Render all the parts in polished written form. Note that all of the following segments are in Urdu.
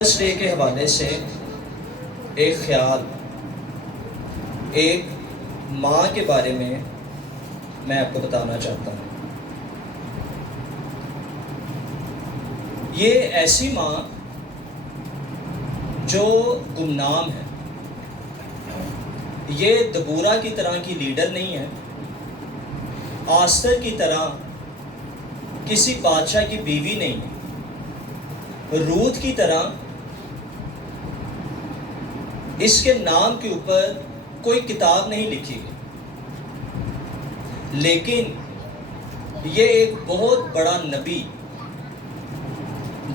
ڈے کے حوالے سے ایک خیال ایک ماں کے بارے میں آپ کو بتانا چاہتا ہوں۔ یہ ایسی ماں جو گمنام ہے، یہ دبورہ کی طرح کی لیڈر نہیں ہے، آستر کی طرح کسی بادشاہ کی بیوی نہیں ہے، روت کی طرح اس کے نام کے اوپر کوئی کتاب نہیں لکھی گئی، لیکن یہ ایک بہت بڑا نبی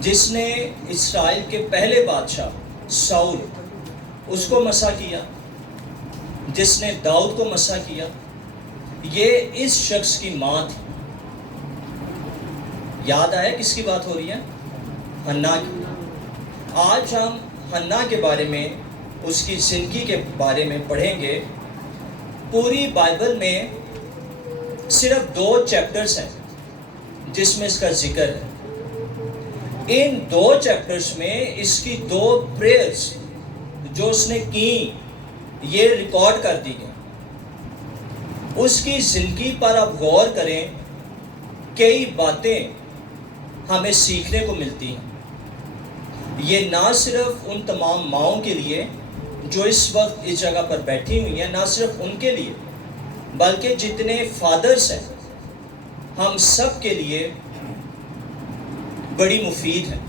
جس نے اسرائیل کے پہلے بادشاہ ساؤل اس کو مسح کیا، جس نے داؤد کو مسح کیا، یہ اس شخص کی ماں تھی۔ یاد آیا کس کی بات ہو رہی ہے؟ حنا کی۔ آج ہم حنا کے بارے میں، اس کی زندگی کے بارے میں پڑھیں گے۔ پوری بائبل میں صرف 2 چیپٹرز ہیں جس میں اس کا ذکر ہے۔ ان 2 چیپٹرز میں اس کی 2 پریئرز جو اس نے کی یہ ریکارڈ کر دی گئی۔ اس کی زندگی پر آپ غور کریں، کئی باتیں ہمیں سیکھنے کو ملتی ہیں۔ یہ نہ صرف ان تمام ماؤں کے لیے جو اس وقت اس جگہ پر بیٹھی ہوئی ہیں، نہ صرف ان کے لیے، بلکہ جتنے فادرز ہیں ہم سب کے لیے بڑی مفید ہے۔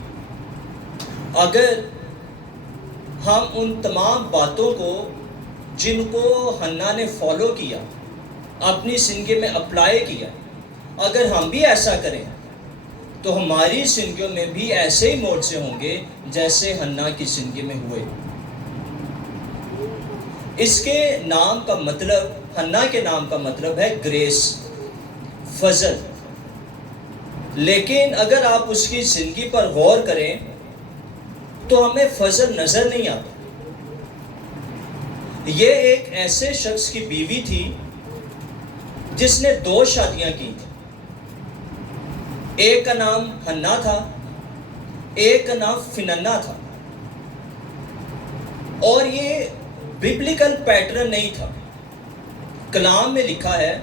اگر ہم ان تمام باتوں کو جن کو حنا نے فالو کیا، اپنی زندگی میں اپلائی کیا، اگر ہم بھی ایسا کریں تو ہماری زندگیوں میں بھی ایسے ہی معجزے ہوں گے جیسے حنا کی زندگی میں ہوئے۔ اس کے نام کا مطلب، حنا کے نام کا مطلب ہے گریس، فضل۔ لیکن اگر آپ اس کی زندگی پر غور کریں تو ہمیں فضل نظر نہیں آتا۔ یہ ایک ایسے شخص کی بیوی تھی جس نے 2 شادیاں کی تھیں۔ ایک کا نام حنا تھا، ایک کا نام فننا تھا، اور یہ ببلیکل پیٹرن نہیں تھا۔ کلام میں لکھا ہے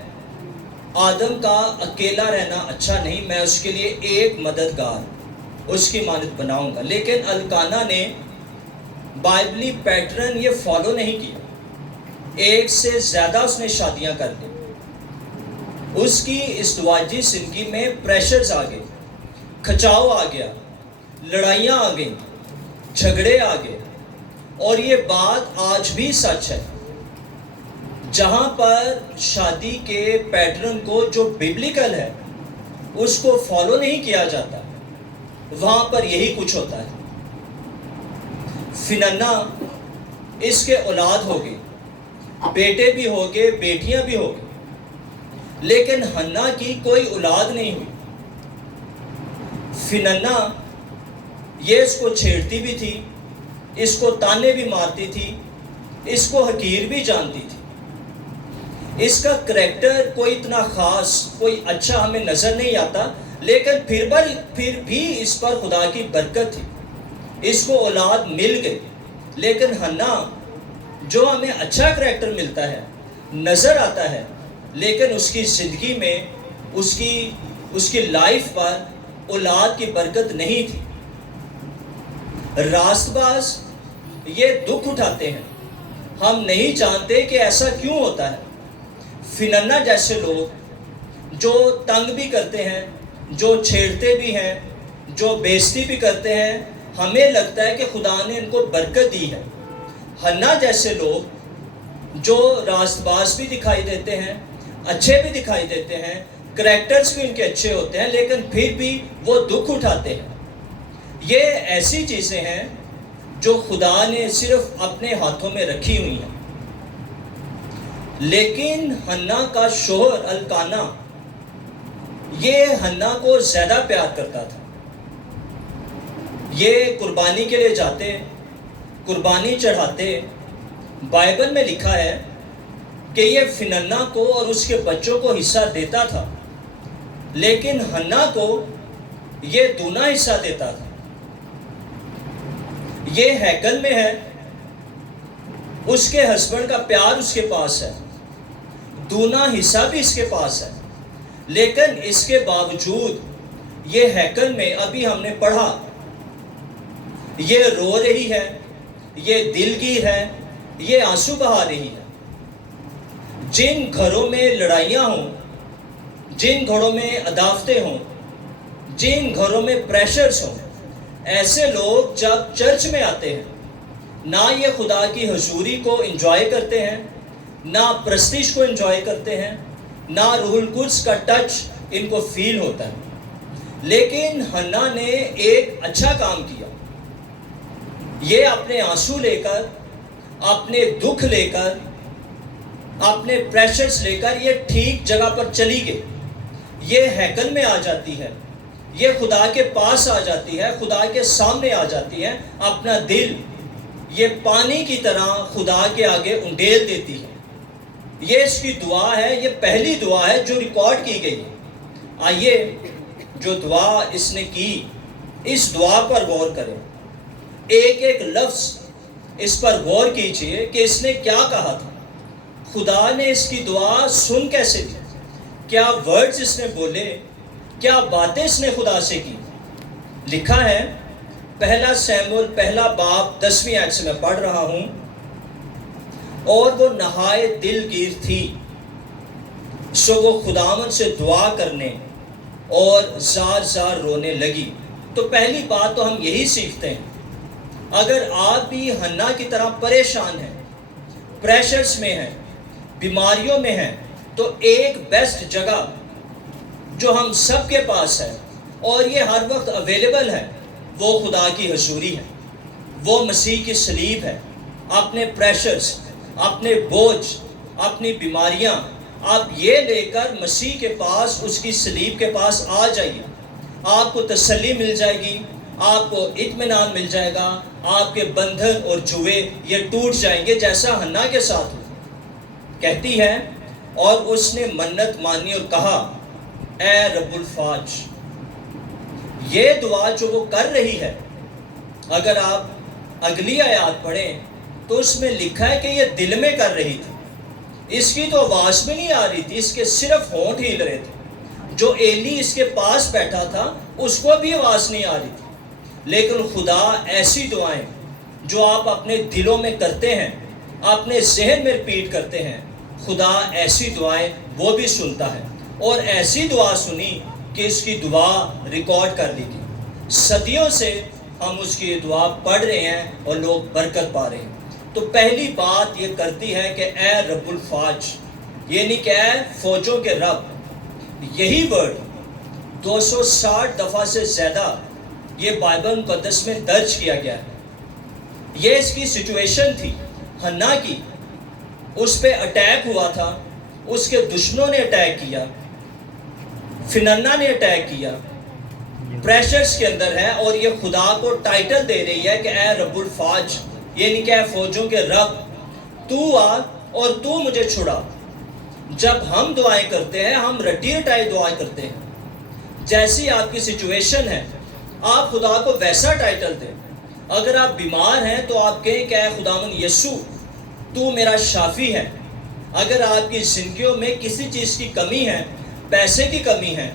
آدم کا اکیلا رہنا اچھا نہیں، میں اس کے لیے ایک مددگار اس کی مانند بناؤں گا۔ لیکن الکانا نے بائبلی پیٹرن یہ فالو نہیں کیا، ایک سے زیادہ اس نے شادیاں کر لی۔ اس کی ازدواجی زندگی میں پریشرز آ گئے، کھچاؤ آ گیا، لڑائیاں آ گئیں، جھگڑے آ گئے، اور یہ بات آج بھی سچ ہے۔ جہاں پر شادی کے پیٹرن کو جو ببلیکل ہے اس کو فالو نہیں کیا جاتا، وہاں پر یہی کچھ ہوتا ہے۔ فننا اس کے اولاد ہو گئی، بیٹے بھی ہو گئے، بیٹیاں بھی ہو گئی، لیکن حنا کی کوئی اولاد نہیں ہوئی۔ فننا یہ اس کو چھیڑتی بھی تھی، اس کو تانے بھی مارتی تھی، اس کو حقیر بھی جانتی تھی۔ اس کا کریکٹر کوئی اتنا خاص، کوئی اچھا ہمیں نظر نہیں آتا، لیکن پھر بھی اس پر خدا کی برکت تھی، اس کو اولاد مل گئی۔ لیکن حنا جو ہمیں اچھا کریکٹر ملتا ہے، نظر آتا ہے، لیکن اس کی زندگی میں اس کی لائف پر اولاد کی برکت نہیں تھی۔ راست باز یہ دکھ اٹھاتے ہیں، ہم نہیں جانتے کہ ایسا کیوں ہوتا ہے۔ فننا جیسے لوگ جو تنگ بھی کرتے ہیں، جو چھیڑتے بھی ہیں، جو بےزتی بھی کرتے ہیں، ہمیں لگتا ہے کہ خدا نے ان کو برکت دی ہے۔ حنا جیسے لوگ جو راست باز بھی دکھائی دیتے ہیں، اچھے بھی دکھائی دیتے ہیں، کریکٹرز بھی ان کے اچھے ہوتے ہیں، لیکن پھر بھی وہ دکھ اٹھاتے ہیں۔ یہ ایسی چیزیں ہیں جو خدا نے صرف اپنے ہاتھوں میں رکھی ہوئی ہیں۔ لیکن حنا کا شوہر الکانا یہ حنا کو زیادہ پیار کرتا تھا۔ یہ قربانی کے لیے جاتے، قربانی چڑھاتے۔ بائبل میں لکھا ہے کہ یہ فننا کو اور اس کے بچوں کو حصہ دیتا تھا، لیکن حنا کو یہ دونا حصہ دیتا تھا۔ یہ ہیکل میں ہے، اس کے ہسبینڈ کا پیار اس کے پاس ہے، دونا حصہ بھی اس کے پاس ہے، لیکن اس کے باوجود یہ ہیکل میں ابھی ہم نے پڑھا یہ رو رہی ہے، یہ دلگیر ہے، یہ آنسو بہا رہی ہے۔ جن گھروں میں لڑائیاں ہوں، جن گھروں میں عداوتیں ہوں، جن گھروں میں پریشرز ہوں، ایسے لوگ جب چرچ میں آتے ہیں نہ یہ خدا کی حضوری کو انجوائے کرتے ہیں، نہ پرستش کو انجوائے کرتے ہیں، نہ روح القدس کا ٹچ ان کو فیل ہوتا ہے۔ لیکن حنا نے ایک اچھا کام کیا، یہ اپنے آنسو لے کر، اپنے دکھ لے کر، اپنے پریشرز لے کر یہ ٹھیک جگہ پر چلی گئی، یہ ہیکل میں آ جاتی ہے، یہ خدا کے پاس آ جاتی ہے، خدا کے سامنے آ جاتی ہے، اپنا دل یہ پانی کی طرح خدا کے آگے انڈیل دیتی ہے۔ یہ اس کی دعا ہے، یہ پہلی دعا ہے جو ریکارڈ کی گئی ہے۔ آئیے جو دعا اس نے کی اس دعا پر غور کریں، ایک ایک لفظ اس پر غور کیجئے کہ اس نے کیا کہا تھا، خدا نے اس کی دعا سن کیسے دی، کیا ورڈز اس نے بولے، کیا باتیں اس نے خدا سے کی۔ لکھا ہے پہلا سیموئیل پہلا باب 10ویں آیت سے میں پڑھ رہا ہوں، اور وہ نہایت دلگیر تھی، سو وہ خداوند سے دعا کرنے اور زار زار رونے لگی۔ تو پہلی بات تو ہم یہی سیکھتے ہیں، اگر آپ بھی حنا کی طرح پریشان ہیں، پریشرز میں ہیں، بیماریوں میں ہیں، تو ایک بیسٹ جگہ جو ہم سب کے پاس ہے اور یہ ہر وقت اویلیبل ہے، وہ خدا کی حضوری ہے، وہ مسیح کی صلیب ہے۔ اپنے پریشرز، اپنے بوجھ، اپنی بیماریاں آپ یہ لے کر مسیح کے پاس، اس کی صلیب کے پاس آ جائیے، آپ کو تسلی مل جائے گی، آپ کو اطمینان مل جائے گا، آپ کے بندھن اور جوے یہ ٹوٹ جائیں گے، جیسا حنا کے ساتھ ہوا۔ کہتی ہے اور اس نے منت مانی اور کہا اے رب الفاج۔ یہ دعا جو وہ کر رہی ہے، اگر آپ اگلی آیات پڑھیں تو اس میں لکھا ہے کہ یہ دل میں کر رہی تھی، اس کی تو آواز میں نہیں آ رہی تھی، اس کے صرف ہونٹ ہل رہے تھے۔ جو ایلی اس کے پاس بیٹھا تھا اس کو بھی آواز نہیں آ رہی تھی، لیکن خدا ایسی دعائیں جو آپ اپنے دلوں میں کرتے ہیں، اپنے ذہن میں ریپیٹ کرتے ہیں، خدا ایسی دعائیں وہ بھی سنتا ہے، اور ایسی دعا سنی کہ اس کی دعا ریکارڈ کر لی گئی۔ صدیوں سے ہم اس کی دعا پڑھ رہے ہیں اور لوگ برکت پا رہے ہیں۔ تو پہلی بات یہ کرتی ہے کہ اے رب الفاج، یعنی کہ اے فوجوں کے رب۔ یہی ورڈ 260 دفعہ سے زیادہ یہ بائبل مقدس میں درج کیا گیا ہے۔ یہ اس کی سچویشن تھی حنا کی، اس پہ اٹیک ہوا تھا، اس کے دشمنوں نے اٹیک کیا، فننا نے اٹیک کیا، پریشرز کے اندر ہے، اور یہ خدا کو ٹائٹل دے رہی ہے کہ اے رب الفاج، یعنی کہ اے فوجوں کے رب، تو آ اور تو مجھے چھڑا۔ جب ہم دعائیں کرتے ہیں ہم رٹی رٹائی دعائیں کرتے ہیں، جیسی آپ کی سچویشن ہے آپ خدا کو ویسا ٹائٹل دیں۔ اگر آپ بیمار ہیں تو آپ کہیں کہ اے خداوند یسوع، تو میرا شافی ہے۔ اگر آپ کی زندگیوں میں کسی چیز کی کمی ہے، پیسے کی کمی ہے،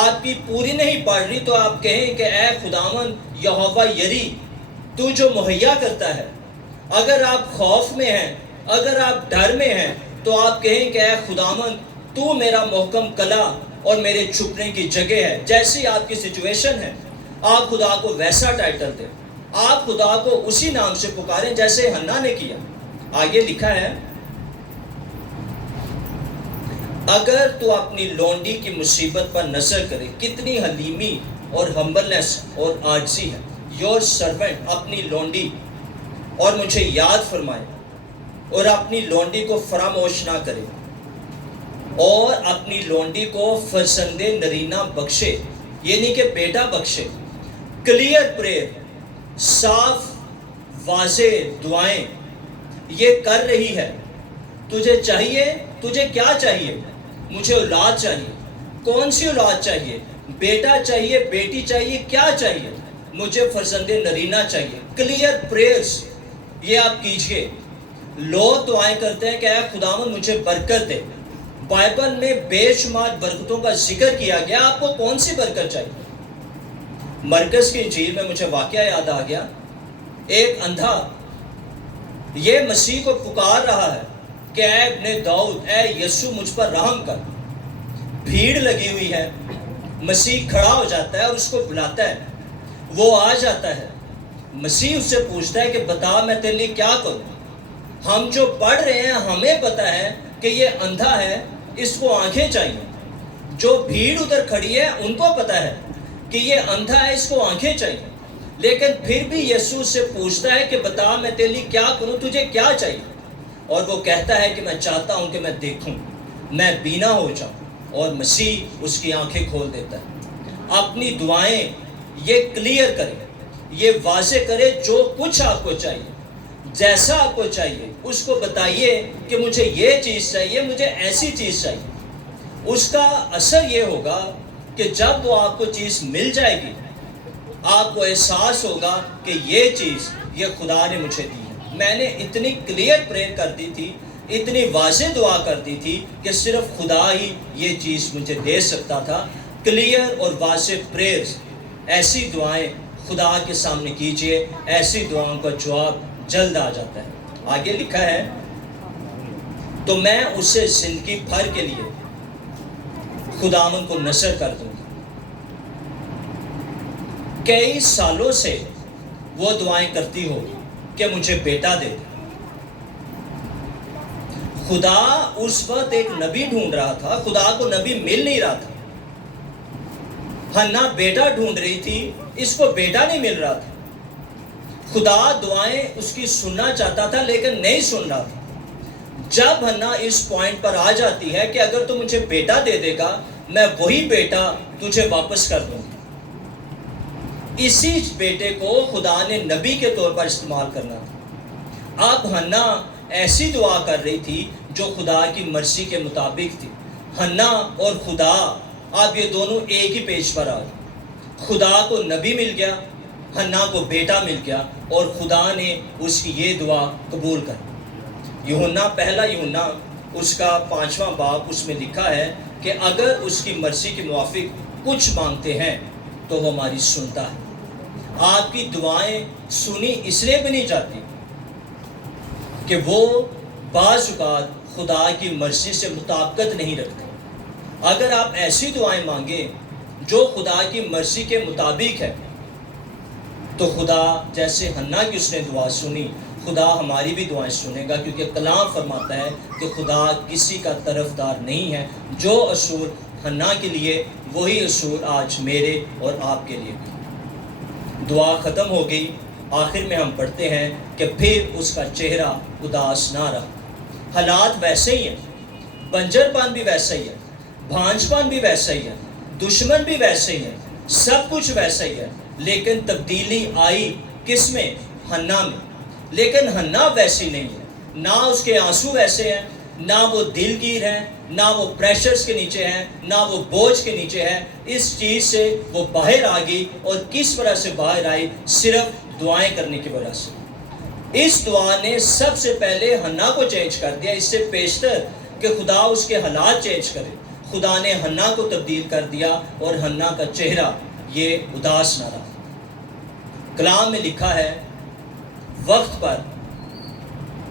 آپ کی پوری نہیں پڑ رہی، تو آپ کہیں کہ اے خداوند یہوہ یری، تو جو مہیا کرتا ہے۔ اگر آپ خوف میں ہیں، اگر آپ ڈر میں ہیں، تو آپ کہیں کہ اے خداوند تو میرا محکم کلا اور میرے چھپنے کی جگہ ہے۔ جیسی آپ کی سچویشن ہے آپ خدا کو ویسا ٹائٹل دیں، آپ خدا کو اسی نام سے پکاریں جیسے حنا نے کیا۔ آگے لکھا ہے اگر تو اپنی لونڈی کی مصیبت پر نظر کرے، کتنی حلیمی اور ہمبلنس اور عاجزی ہے۔ یور سرونٹ، اپنی لونڈی، اور مجھے یاد فرمائے اور اپنی لونڈی کو فراموش نہ کرے، اور اپنی لونڈی کو فرزند نرینہ بخشے، یعنی کہ بیٹا بخشے۔ کلیئر پریئر، صاف واضح دعائیں یہ کر رہی ہے۔ تجھے چاہیے، تجھے کیا چاہیے؟ مجھے اولاد چاہیے۔ کون سی اولاد چاہیے؟ بیٹا چاہیے، بیٹی چاہیے، کیا چاہیے؟ مجھے فرزند نرینہ چاہیے. کلیئر پریئرز یہ آپ کیجئے. لوگ دعائیں کرتے ہیں کہ اے خداوند مجھے برکت دے. بائبل میں بے شمار برکتوں کا ذکر کیا گیا. آپ کو کون سی برکت چاہیے؟ مرکز کی انجیل میں مجھے واقعہ یاد آ گیا. ایک اندھا یہ مسیح کو پکار رہا ہے کہ اے ابن داؤد، اے یسوع مجھ پر رحم کر. بھیڑ لگی ہوئی ہے. مسیح کھڑا ہو جاتا ہے اور اس کو بلاتا ہے. وہ آ جاتا ہے. مسیح اس سے پوچھتا ہے کہ بتا میں تیرے لیے کیا کروں. ہم جو پڑھ رہے ہیں ہمیں پتا ہے کہ یہ اندھا ہے، اس کو آنکھیں چاہیے. جو بھیڑ ادھر کھڑی ہے ان کو پتا ہے کہ یہ اندھا ہے، اس کو آنکھیں چاہیے. لیکن پھر بھی یسوع سے پوچھتا ہے کہ بتا میں تیرے لیے کیا کروں، تجھے کیا چاہیے. اور وہ کہتا ہے کہ میں چاہتا ہوں کہ میں دیکھوں، میں بینا ہو جاؤں. اور مسیح اس کی آنکھیں کھول دیتا ہے. اپنی دعائیں یہ کلیئر کرے، یہ واضح کرے جو کچھ آپ کو چاہیے، جیسا آپ کو چاہیے اس کو بتائیے کہ مجھے یہ چیز چاہیے، مجھے ایسی چیز چاہیے. اس کا اثر یہ ہوگا کہ جب وہ آپ کو چیز مل جائے گی آپ کو احساس ہوگا کہ یہ چیز یہ خدا نے مجھے دی ہے. میں نے اتنی کلیئر پریئر کر دی تھی، اتنی واضح دعا کر دی تھی کہ صرف خدا ہی یہ چیز مجھے دے سکتا تھا. کلیئر اور واضح پریئرز، ایسی دعائیں خدا کے سامنے کیجئے، ایسی دعاؤں کا جواب جلد آ جاتا ہے. آگے لکھا ہے تو میں اسے زندگی بھر کے لیے خداوند کو نصر کر دوں گا. کئی سالوں سے وہ دعائیں کرتی ہو کہ مجھے بیٹا دے. خدا اس وقت ایک نبی ڈھونڈ رہا تھا، خدا کو نبی مل نہیں رہا تھا. حنا بیٹا ڈھونڈ رہی تھی، اس کو بیٹا نہیں مل رہا تھا. خدا دعائیں اس کی سننا چاہتا تھا لیکن نہیں سن رہا تھا. جب حنا اس پوائنٹ پر آ جاتی ہے کہ اگر تو مجھے بیٹا دے دے گا میں وہی بیٹا تجھے واپس کر دوں گی. اسی بیٹے کو خدا نے نبی کے طور پر استعمال کرنا تھا. اب حنا ایسی دعا کر رہی تھی جو خدا کی مرضی کے مطابق تھی. حنا اور خدا اب یہ دونوں ایک ہی پیج پر آ گئے. خدا کو نبی مل گیا، حنا کو بیٹا مل گیا، اور خدا نے اس کی یہ دعا قبول کر. یوحنا پہلا یوحنا اس کا 5واں باب اس میں لکھا ہے کہ اگر اس کی مرضی کے موافق کچھ مانگتے ہیں تو وہ ہماری سنتا ہے. آپ کی دعائیں سنی اس لیے بھی نہیں جاتی کہ وہ بعض اوقات خدا کی مرضی سے مطابقت نہیں رکھتے. اگر آپ ایسی دعائیں مانگیں جو خدا کی مرضی کے مطابق ہے تو خدا جیسے حنا کی اس نے دعا سنی، خدا ہماری بھی دعائیں سنے گا. کیونکہ کلام فرماتا ہے کہ خدا کسی کا طرفدار نہیں ہے. جو اصول حنا کے لیے وہی اصول آج میرے اور آپ کے لیے بھی. دعا ختم ہو گئی. آخر میں ہم پڑھتے ہیں کہ پھر اس کا چہرہ اداس نہ رہا. حالات ویسے ہی ہیں، بنجر پان بھی ویسا ہی ہے، بھانج پان بھی ویسا ہی ہے، دشمن بھی ویسے ہی ہے، سب کچھ ویسا ہی ہے. لیکن تبدیلی آئی کس میں؟ حنا میں. لیکن حنا ویسی نہیں ہے. نہ اس کے آنسو ویسے ہیں، نہ وہ دل گیر ہیں، نہ وہ پریشرز کے نیچے ہیں، نہ وہ بوجھ کے نیچے ہے. اس چیز سے وہ باہر آ گئی. اور کس طرح سے باہر آئی؟ صرف دعائیں کرنے کی وجہ سے. اس دعا نے سب سے پہلے حنا کو چینج کر دیا. اس سے پیشتر کہ خدا اس کے حالات چینج کرے، خدا نے حنا کو تبدیل کر دیا اور حنا کا چہرہ یہ اداس نہ رہا. کلام میں لکھا ہے وقت پر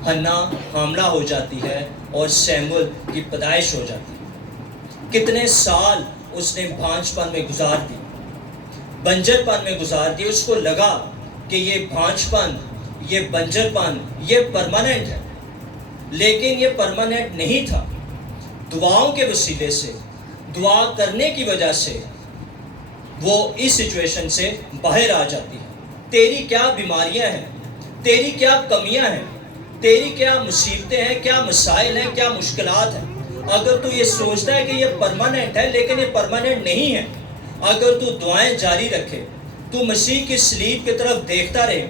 حنا حاملہ ہو جاتی ہے اور سیمول کی پیدائش ہو جاتی ہے. کتنے سال اس نے بھانج پن میں گزار دی، بنجر پن میں گزار دی. اس کو لگا کہ یہ بھانج پن، یہ بنجر پن یہ پرماننٹ ہے، لیکن یہ پرماننٹ نہیں تھا. دعاؤں کے وسیلے سے، دعا کرنے کی وجہ سے وہ اس سچویشن سے باہر آ جاتی ہے. تیری کیا بیماریاں ہیں، تیری کیا کمیاں ہیں، تیری کیا مصیبتیں ہیں، کیا مسائل ہیں، کیا مشکلات ہیں. اگر تو یہ سوچتا ہے کہ یہ پرماننٹ ہے لیکن یہ پرماننٹ نہیں ہے، اگر تو دعائیں جاری رکھے، تو مسیح کی صلیب کی طرف دیکھتا رہے،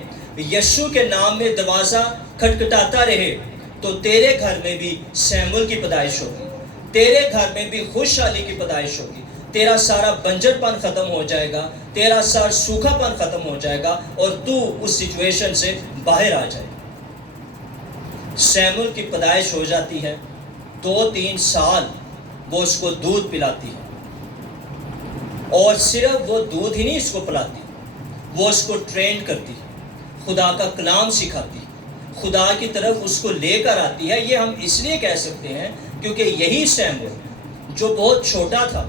یسوع کے نام میں دروازہ کھٹکھٹاتا رہے، تو تیرے گھر میں بھی سیمول کی پیدائش ہوگی، تیرے گھر میں بھی خوشحالی کی پیدائش ہوگی. تیرا سارا بنجر پن ختم ہو جائے گا، تیرا سارا سوکھا پن ختم ہو جائے گا اور تو اس سچویشن سے باہر آ جائے گا۔ سیمول کی پیدائش ہو جاتی ہے، 2-3 سال وہ اس کو دودھ پلاتی ہے، اور صرف وہ دودھ ہی نہیں اس کو پلاتی، وہ اس کو ٹرین کرتی ہے، خدا کا کلام سکھاتی ہے، خدا کی طرف اس کو لے کر آتی ہے۔ یہ ہم اس لیے کہہ سکتے ہیں کیونکہ یہی سیمول جو بہت چھوٹا تھا،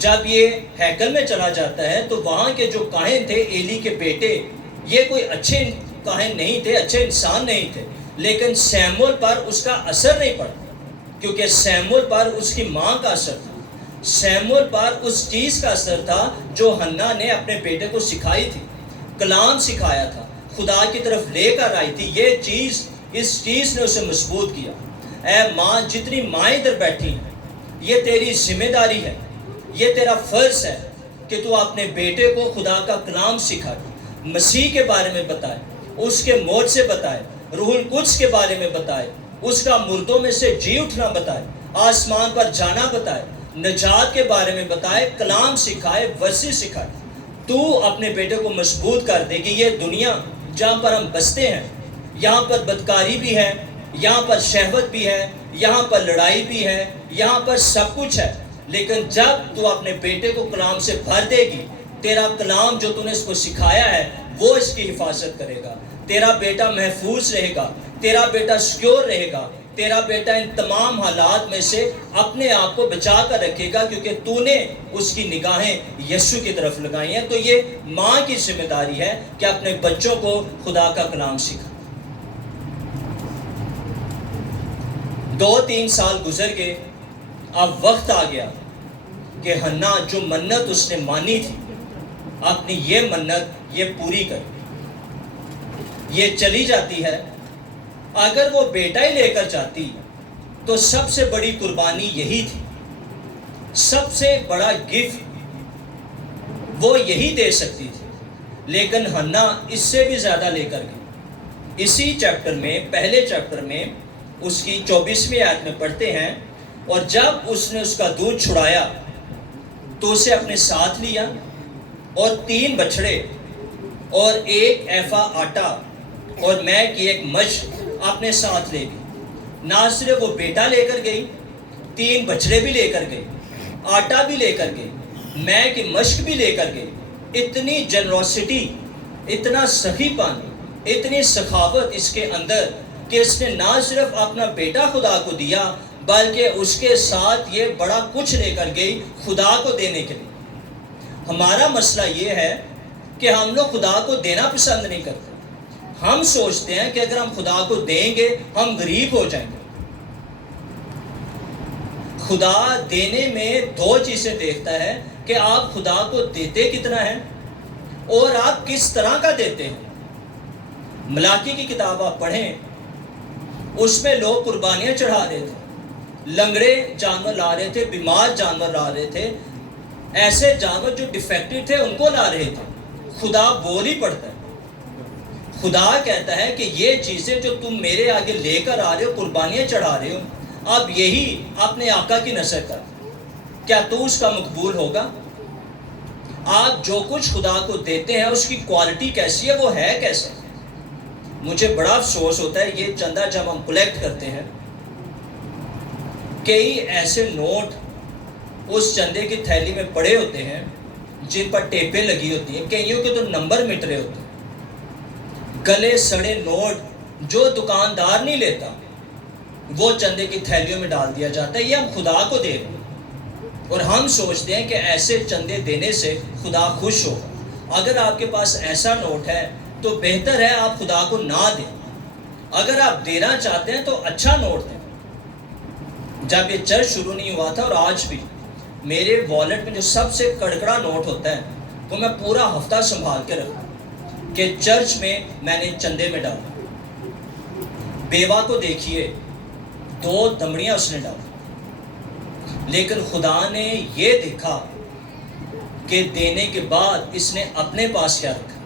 جب یہ ہیکل میں چلا جاتا ہے تو وہاں کے جو کاہن تھے، ایلی کے بیٹے، یہ کوئی اچھے کاہن نہیں تھے، اچھے انسان نہیں تھے، لیکن سیمول پر اس کا اثر نہیں پڑا، کیونکہ سیمول پر اس کی ماں کا اثر تھا، سیمول پر اس چیز کا اثر تھا جو حنا نے اپنے بیٹے کو سکھائی تھی، کلام سکھایا تھا، خدا کی طرف لے کر آئی تھی۔ یہ چیز، اس چیز نے اسے مضبوط کیا۔ اے ماں، جتنی مائیں ادھر بیٹھی ہیں، یہ تیری ذمہ داری ہے، یہ تیرا فرض ہے کہ تو اپنے بیٹے کو خدا کا کلام سکھائے، مسیح کے بارے میں بتائے، اس کے موت سے بتائے، روح القدس کے بارے میں بتائے، اس کا مردوں میں سے جی اٹھنا بتائے، آسمان پر جانا بتائے، نجات کے بارے میں بتائے، کلام سکھائے، ورثی سکھائے۔ تو اپنے بیٹے کو مضبوط کر دے گی۔ یہ دنیا جہاں پر ہم بستے ہیں، یہاں پر بدکاری بھی ہے، یہاں پر شہوت بھی ہے، یہاں پر لڑائی بھی ہے، یہاں پر سب کچھ ہے، لیکن جب تو اپنے بیٹے کو کلام سے بھر دے گی، تیرا کلام جو تو نے اس کو سکھایا ہے وہ اس کی حفاظت کرے گا، تیرا بیٹا محفوظ رہے گا، تیرا بیٹا سیکیور رہے گا، تیرا بیٹا ان تمام حالات میں سے اپنے آپ کو بچا کر رکھے گا، کیونکہ تو نے اس کی نگاہیں یسوع کی طرف لگائی ہیں۔ تو یہ ماں کی ذمہ داری ہے کہ اپنے بچوں کو خدا کا کلام سکھائے۔ 2-3 سال گزر گئے، اب وقت آ گیا کہ حنا جو منت اس نے مانی تھی، اپنی یہ منت یہ پوری کر، یہ چلی جاتی ہے۔ اگر وہ بیٹا ہی لے کر جاتی تو سب سے بڑی قربانی یہی تھی، سب سے بڑا گفٹ وہ یہی دے سکتی تھی، لیکن حنا اس سے بھی زیادہ لے کر گئی۔ اسی چیپٹر میں، پہلے چیپٹر میں اس کی 24ویں آیت میں پڑھتے ہیں، اور جب اس نے اس کا دودھ چھڑایا تو اسے اپنے ساتھ لیا اور 3 بچھڑے اور 1 ایفا آٹا اور مے کی 1 مشق اپنے ساتھ لے گئی۔ نہ صرف وہ بیٹا لے کر گئی، 3 بچھڑے بھی لے کر گئی، آٹا بھی لے کر گئی، مے کی مشق بھی لے کر گئی۔ اتنی جنروسٹی، اتنا سخی پن، اتنی سخاوت اس کے اندر کہ اس نے نہ صرف اپنا بیٹا خدا کو دیا بلکہ اس کے ساتھ یہ بڑا کچھ لے کر گئی خدا کو دینے کے لیے۔ ہمارا مسئلہ یہ ہے کہ ہم لوگ خدا کو دینا پسند نہیں کرتے۔ ہم سوچتے ہیں کہ اگر ہم خدا کو دیں گے ہم غریب ہو جائیں گے۔ خدا دینے میں 2 چیزیں دیکھتا ہے کہ آپ خدا کو دیتے کتنا ہے اور آپ کس طرح کا دیتے ہیں۔ ملاکی کی کتاب آپ پڑھیں، اس میں لوگ قربانیاں چڑھا رہے تھے، لنگڑے جانور لا رہے تھے، بیمار جانور لا رہے تھے، ایسے جانور جو ڈیفیکٹڈ تھے ان کو لا رہے تھے۔ خدا بول ہی پڑتا ہے، خدا کہتا ہے کہ یہ چیزیں جو تم میرے آگے لے کر آ رہے ہو، قربانیاں چڑھا رہے ہو، اب یہی اپنے آقا کی نظر کر، کیا تو اس کا مقبول ہوگا؟ آپ جو کچھ خدا کو دیتے ہیں اس کی کوالٹی کیسی ہے، وہ ہے کیسا؟ مجھے بڑا افسوس ہوتا ہے یہ چندہ جب ہم کلیکٹ کرتے ہیں، کئی ایسے نوٹ اس چندے کی تھیلی میں پڑے ہوتے ہیں جن پر ٹیپیں لگی ہوتی ہیں، کئیوں کے تو نمبر مٹ رہے ہوتے ہیں، گلے سڑے نوٹ جو دکاندار نہیں لیتا وہ چندے کی تھیلیوں میں ڈال دیا جاتا ہے۔ یہ ہم خدا کو دے رہے ہیں اور ہم سوچتے ہیں کہ ایسے چندے دینے سے خدا خوش ہوگا۔ اگر آپ کے پاس ایسا نوٹ ہے تو بہتر ہے آپ خدا کو نہ دیں۔ اگر آپ دینا چاہتے ہیں تو اچھا نوٹ دیں۔ جب یہ چرچ شروع نہیں ہوا تھا اور آج بھی میرے والیٹ میں جو سب سے کڑکڑا نوٹ ہوتا ہے وہ میں پورا ہفتہ سنبھال کے رکھتا ہوں کہ چرچ میں میں نے چندے میں ڈالا۔ بیوہ کو دیکھیے، 2 دمڑیاں اس نے ڈالی، لیکن خدا نے یہ دیکھا کہ دینے کے بعد اس نے اپنے پاس کیا رکھا۔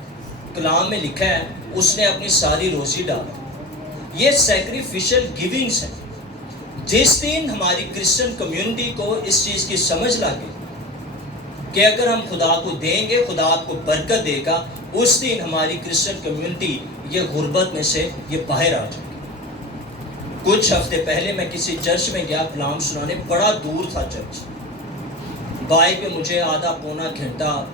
کلام میں لکھا ہے اس نے اپنی ساری روزی ڈالی۔ یہ سیکریفیشل گیونگز ہے۔ جس دن ہماری کرسچن کمیونٹی کو اس چیز کی سمجھ لگے کہ اگر ہم خدا کو دیں گے خدا آپ کو برکت دے گا، اس دن ہماری کرسچن کمیونٹی یہ غربت میں سے یہ باہر آ جائے گی۔ کچھ ہفتے پہلے میں کسی چرچ میں گیا کلام سنانے، بڑا دور تھا چرچ، بائک پہ مجھے آدھا پونا گھنٹہ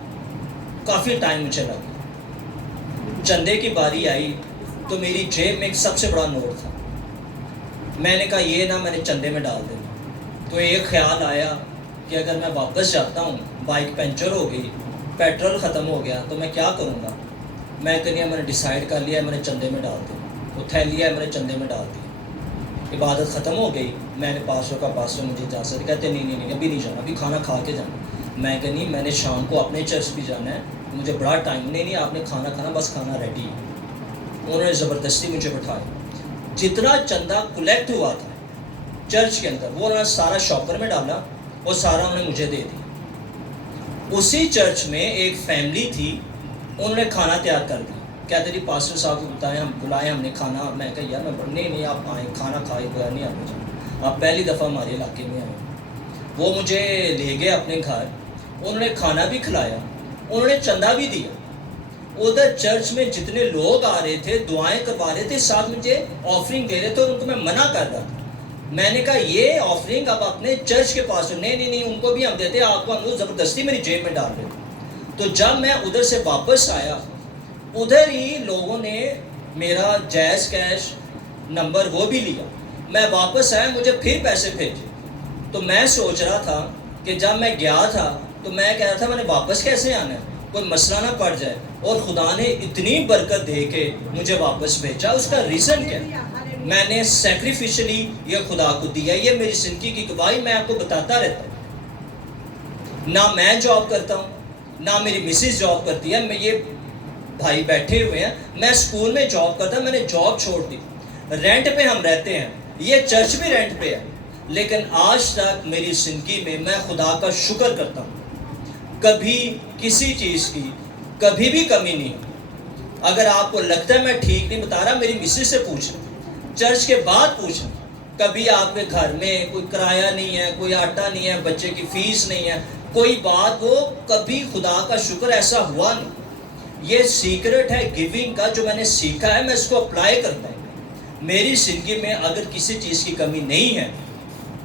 کافی ٹائم مجھے لگا۔ چندے کی باری آئی تو میری جیب میں ایک سب سے بڑا نوٹ تھا، میں نے کہا یہ نہ میں نے چندے میں ڈال دینا۔ تو ایک خیال آیا کہ اگر میں واپس جاتا ہوں، بائک پنچر ہو گئی، پیٹرول ختم ہو گیا تو میں کیا کروں گا؟ میں نے ڈیسائیڈ کر لیا ہے میں نے چندے میں ڈال دیا، وہ تھیلی ہے میں نے چندے میں ڈال دی۔ عبادت ختم ہو گئی، میں نے پاسٹر مجھے اجازت کہتے نہیں ابھی نہیں جانا، ابھی کھانا کھا کے جانا۔ میں کہ نہیں، میں نے شام کو اپنے چرچ بھی جانا ہے، مجھے بڑا ٹائم نہیں آپ نے کھانا کھانا، بس کھانا ریڈی ہے۔ انہوں نے زبردستی مجھے بٹھایا۔ جتنا چندہ کلیکٹ ہوا تھا چرچ کے اندر وہ انہوں نے سارا شاپر میں ڈالا اور سارا انہوں نے مجھے دے دیا۔ اسی چرچ میں ایک فیملی تھی، انہوں نے کھانا تیار کر دیا، کہتے جی پاسٹر صاحب کو بلائے ہم نے کھانا۔ میں کہا یار میں نہیں آپ آئیں، کھانا کھائے بغیر نہیں آپ جانا، آپ پہلی دفعہ ہمارے علاقے میں آئے۔ وہ مجھے لے گئے اپنے گھر، انہوں نے کھانا بھی کھلایا، انہوں نے چندہ بھی دیا۔ ادھر چرچ میں جتنے لوگ آ رہے تھے دعائیں کروا رہے تھے، ساتھ مجھے آفرنگ دے رہے تھے، اور ان کو میں منع کر رہا تھا۔ میں نے کہا یہ آفرنگ آپ اپنے چرچ کے پاس نہیں ان کو بھی ہم دیتے، آپ کو ہم زبردستی میری جیب میں ڈال دیتے۔ تو جب میں ادھر سے واپس آیا، ادھر ہی لوگوں نے میرا جائز کیش نمبر وہ بھی لیا۔ میں واپس آیا، مجھے پھر پیسے بھیجے۔ تو میں سوچ رہا تھا کہ جب میں گیا تھا تو میں کہہ رہا تھا میں نے واپس کیسے آنا ہے، کوئی مسئلہ نہ پڑ جائے، اور خدا نے اتنی برکت دے کے مجھے واپس بھیجا۔ اس کا ریزن کیا ہے؟ میں نے سیکریفیشلی یہ خدا کو دیا۔ یہ میری زندگی کی گواہی میں آپ کو بتاتا رہتا ہوں۔ نہ میں جاب کرتا ہوں، نہ میری مسز جاب کرتی ہے، میں یہ بھائی بیٹھے ہوئے ہیں، میں اسکول میں جاب کرتا ہوں، میں نے جاب چھوڑ دی، رینٹ پہ ہم رہتے ہیں، یہ چرچ بھی رینٹ پہ ہے، لیکن آج تک میری زندگی میں میں خدا کا شکر کرتا ہوں، کبھی کسی چیز کی کبھی بھی کمی نہیں۔ اگر آپ کو لگتا ہے میں ٹھیک نہیں بتا رہا، میری مسز سے پوچھیں، چرچ کے بعد پوچھیں، کبھی آپ کے گھر میں کوئی کرایہ نہیں ہے، کوئی آٹا نہیں ہے، بچے کی فیس نہیں ہے، کوئی بات ہو، کبھی خدا کا شکر ایسا ہوا نہیں۔ یہ سیکرٹ ہے گیونگ کا، جو میں نے سیکھا ہے میں اس کو اپلائی کرتا ہوں۔ میری زندگی میں اگر کسی چیز کی کمی نہیں ہے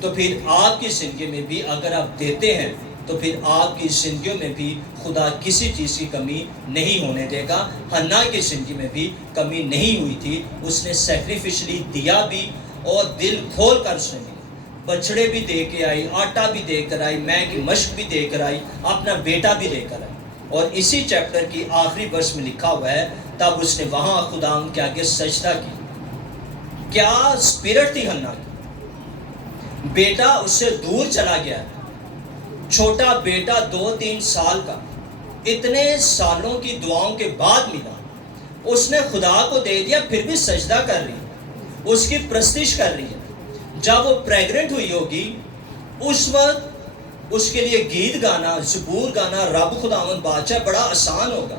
تو پھر آپ کی زندگی میں بھی اگر آپ دیتے ہیں تو پھر آپ کی زندگیوں میں بھی خدا کسی چیز کی کمی نہیں ہونے دے گا۔ حنا کی زندگی میں بھی کمی نہیں ہوئی تھی، اس نے سیکریفیشلی دیا بھی اور دل کھول کر اس نے دیا۔ بچڑے بھی دے کے آئی، آٹا بھی دے کر آئی، میں کی مشق بھی دے کر آئی، اپنا بیٹا بھی دے کر آئی۔ اور اسی چیپٹر کی آخری ورس میں لکھا ہوا ہے تب اس نے وہاں خدا ان کے آگے سجدہ کی۔ کیا اسپرٹ تھی حنا کی؟ بیٹا اس سے دور چلا گیا، چھوٹا بیٹا 2-3 سال کا، اتنے سالوں کی دعاؤں کے بعد ملا، اس نے خدا کو دے دیا، پھر بھی سجدہ کر رہی ہے، اس کی پرستش کر رہی ہے۔ جب وہ پریگننٹ ہوئی ہوگی اس وقت اس کے لیے گیت گانا، زبور گانا رب خداوند بادشاہ بڑا آسان ہوگا،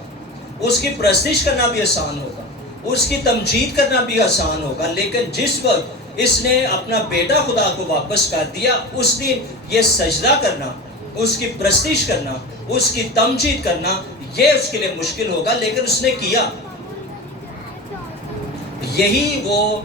اس کی پرستش کرنا بھی آسان ہوگا، اس کی تمجید کرنا بھی آسان ہوگا۔ لیکن جس وقت اس نے اپنا بیٹا خدا کو واپس کر دیا، اس دن یہ سجدہ کرنا، اس کی پرستش کرنا، اس کی تمجید کرنا، یہ اس کے لیے مشکل ہوگا، لیکن اس نے کیا۔ یہی وہ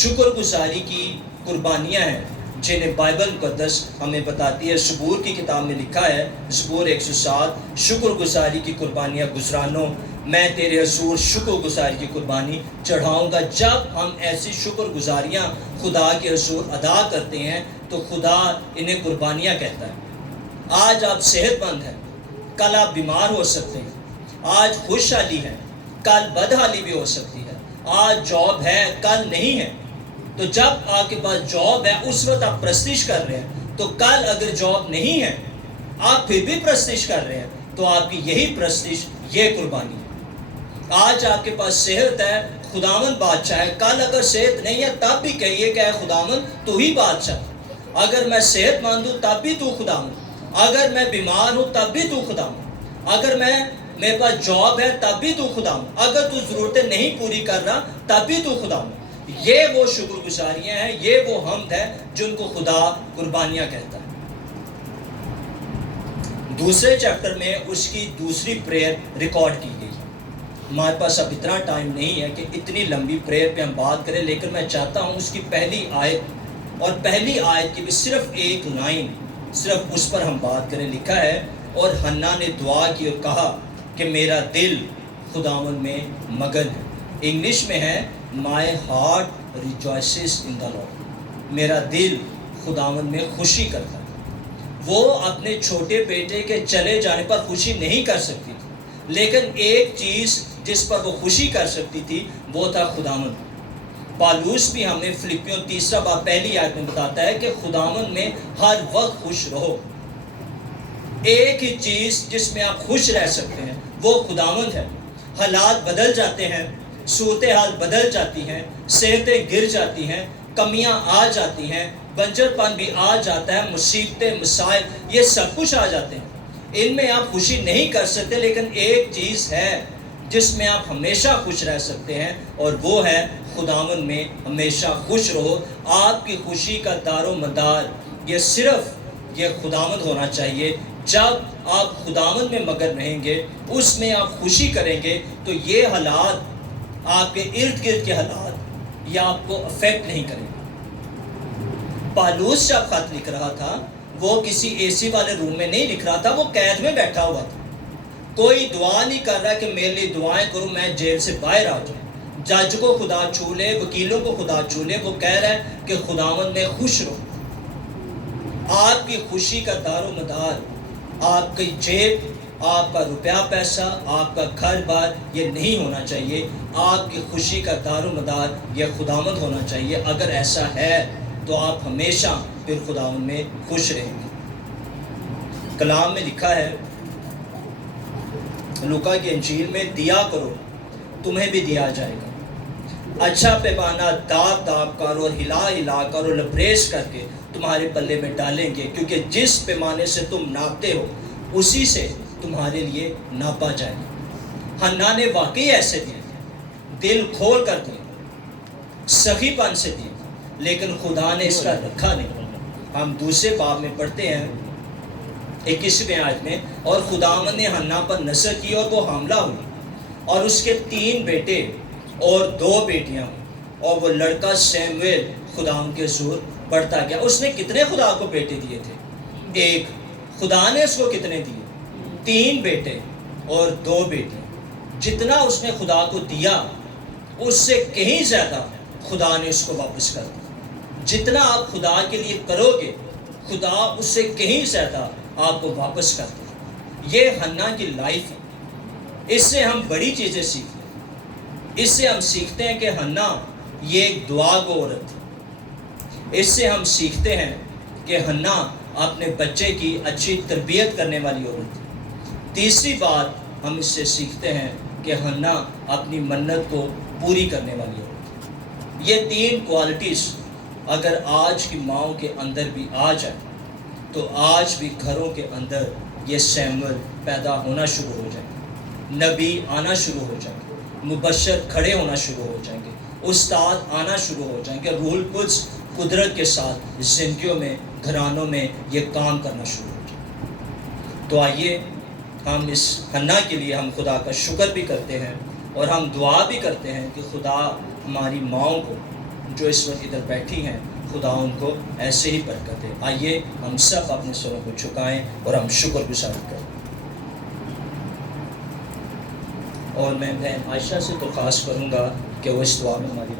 شکر گزاری کی قربانیاں ہیں جنہیں بائبل مقدس ہمیں بتاتی ہے۔ زبور کی کتاب میں لکھا ہے، زبور 107، شکر گزاری کی قربانیاں گزرانوں، میں تیرے حضور شکر گزاری کی قربانی چڑھاؤں گا۔ جب ہم ایسی شکر گزاریاں خدا کے حضور ادا کرتے ہیں تو خدا انہیں قربانیاں کہتا ہے۔ آج آپ صحت مند ہیں، کل آپ بیمار ہو سکتے ہیں، آج خوشحالی ہے، کل بدحالی بھی ہو سکتی ہے، آج جاب ہے، کل نہیں ہے۔ تو جب آپ کے پاس جاب ہے اس وقت آپ پرستش کر رہے ہیں، تو کل اگر جاب نہیں ہے آپ پھر بھی پرستش کر رہے ہیں، تو آپ کی یہی پرستش، یہ قربانی ہے۔ آج آپ کے پاس صحت ہے، خداوند بادشاہ ہے، کل اگر صحت نہیں ہے تب بھی کہیے کہ اے خداوند تو ہی بادشاہ، اگر میں صحت مند ہوں تب بھی تو خداوند، اگر میں بیمار ہوں تب بھی تو خداوند، اگر میرے پاس جاب ہے تب بھی تو خداوند، اگر تو ضرورتیں نہیں پوری کر رہا تب بھی تو خداوند۔ یہ وہ شکر گزاریاں ہیں، یہ وہ حمد ہے جن کو خدا قربانیاں کہتا ہے۔ دوسرے چیپٹر میں اس کی دوسری پریئر ریکارڈ کی گئی. ہمارے پاس اب اتنا ٹائم نہیں ہے کہ اتنی لمبی پریئر پہ ہم بات کریں، لیکن میں چاہتا ہوں اس کی پہلی آیت اور پہلی آیت کی بھی صرف ایک لائن، صرف اس پر ہم بات کریں. لکھا ہے، اور حنا نے دعا کی اور کہا کہ میرا دل خداوند میں مگن ہے. انگلش میں ہے my heart ریجوائسز in the lord. میرا دل خداوند میں خوشی کرتا ہے. وہ اپنے چھوٹے بیٹے کے چلے جانے پر خوشی نہیں کر سکتی تھی، لیکن ایک چیز جس پر وہ خوشی کر سکتی تھی وہ تھا خداوند. پالوس بھی ہمیں فلپیوں 3 باب پہلی آیت میں بتاتا ہے کہ خداوند میں ہر وقت خوش رہو. ایک ہی چیز جس میں آپ خوش رہ سکتے ہیں وہ خداوند ہے. حالات بدل جاتے ہیں، صورتحال بدل جاتی ہیں، صحتیں گر جاتی ہیں، کمیاں آ جاتی ہیں، بنجر پن بھی آ جاتا ہے، مصیبتیں، مسائل، یہ سب کچھ آ جاتے ہیں. ان میں آپ خوشی نہیں کر سکتے، لیکن ایک چیز ہے جس میں آپ ہمیشہ خوش رہ سکتے ہیں، اور وہ ہے خداوند میں ہمیشہ خوش رہو. آپ کی خوشی کا دار و مدار یہ صرف یہ خداوند ہونا چاہیے. جب آپ خداوند میں مگن رہیں گے، اس میں آپ خوشی کریں گے، تو یہ حالات، آپ کے ارد گرد کے حالات، یہ آپ کو افیکٹ نہیں کریں گے. پالوس جب خط لکھ رہا تھا وہ کسی اے سی والے روم میں نہیں لکھ رہا تھا، وہ قید میں بیٹھا ہوا تھا. کوئی دعا نہیں کر رہا کہ میرے لیے دعائیں کرو میں جیل سے باہر آ جاؤں. جج کو خدا چھو لے، وکیلوں کو خدا چھو لے، وہ کہہ رہا ہے کہ خداوند میں خوش رہو. آپ کی خوشی کا دار و مدار آپ کی جیب، آپ کا روپیہ پیسہ، آپ کا گھر بار یہ نہیں ہونا چاہیے. آپ کی خوشی کا دار و مدار یہ خداوند ہونا چاہیے. اگر ایسا ہے تو آپ ہمیشہ پھر خداوند میں خوش رہیں گے. کلام میں لکھا ہے لوکا کی انجیل میں، دیا کرو تمہیں بھی دیا جائے گا، اچھا پیمانہ داب داب کر اور ہلا ہلا کر اور لبریز کر کے تمہارے پلے میں ڈالیں گے، کیونکہ جس پیمانے سے تم ناپتے ہو اسی سے تمہارے لیے ناپا جائے گا. حنا نے واقعی ایسے دیے، دل کھول کر دیے، سخی پن سے دیے، لیکن خدا نے اس کا رکھا نہیں. ہم دوسرے باب میں پڑھتے ہیں 21ویں آیت میں، اور خداوند نے حنا پر نظر کی اور وہ حاملہ ہوئی، اور اس کے 3 بیٹے اور 2 بیٹیاں، اور وہ لڑکا سیمویل خداوند کے حضور بڑھتا گیا. اس نے کتنے خدا کو بیٹے دیے تھے؟ ایک. خدا نے اس کو کتنے دیے؟ 3 بیٹے اور 2 بیٹیاں. جتنا اس نے خدا کو دیا اس سے کہیں زیادہ خدا نے اس کو واپس کر دیا. جتنا آپ خدا کے لیے کرو گے خدا اس سے کہیں زیادہ آپ کو واپس کر دے. یہ حنا کی لائف ہے. اس سے ہم بڑی چیزیں سیکھتے ہیں. اس سے ہم سیکھتے ہیں کہ حنا یہ ایک دعا گو عورت تھی. اس سے ہم سیکھتے ہیں کہ حنا اپنے بچے کی اچھی تربیت کرنے والی عورت تھی. تیسری بات ہم اس سے سیکھتے ہیں کہ حنا اپنی منت کو پوری کرنے والی عورت تھی. یہ 3 کوالٹیز اگر آج کی ماؤں کے اندر بھی آ جائے تو آج بھی گھروں کے اندر یہ سیمول پیدا ہونا شروع ہو جائیں گے، نبی آنا شروع ہو جائیں گے، مبشر کھڑے ہونا شروع ہو جائیں گے، استاد آنا شروع ہو جائیں گے. روح القدس قدرت کے ساتھ زندگیوں میں، گھرانوں میں یہ کام کرنا شروع ہو جائے. تو آئیے ہم اس حنا کے لیے ہم خدا کا شکر بھی کرتے ہیں اور ہم دعا بھی کرتے ہیں کہ خدا ہماری ماؤں کو جو اس وقت ادھر بیٹھی ہیں خدا ان کو ایسے ہی برکت دے. آئیے ہم سب اپنے سروں کو جھکائیں اور ہم شکر گزار کریں. اور میں بہن عائشہ سے درخواست کروں گا کہ وہ اس دعا میں ہماری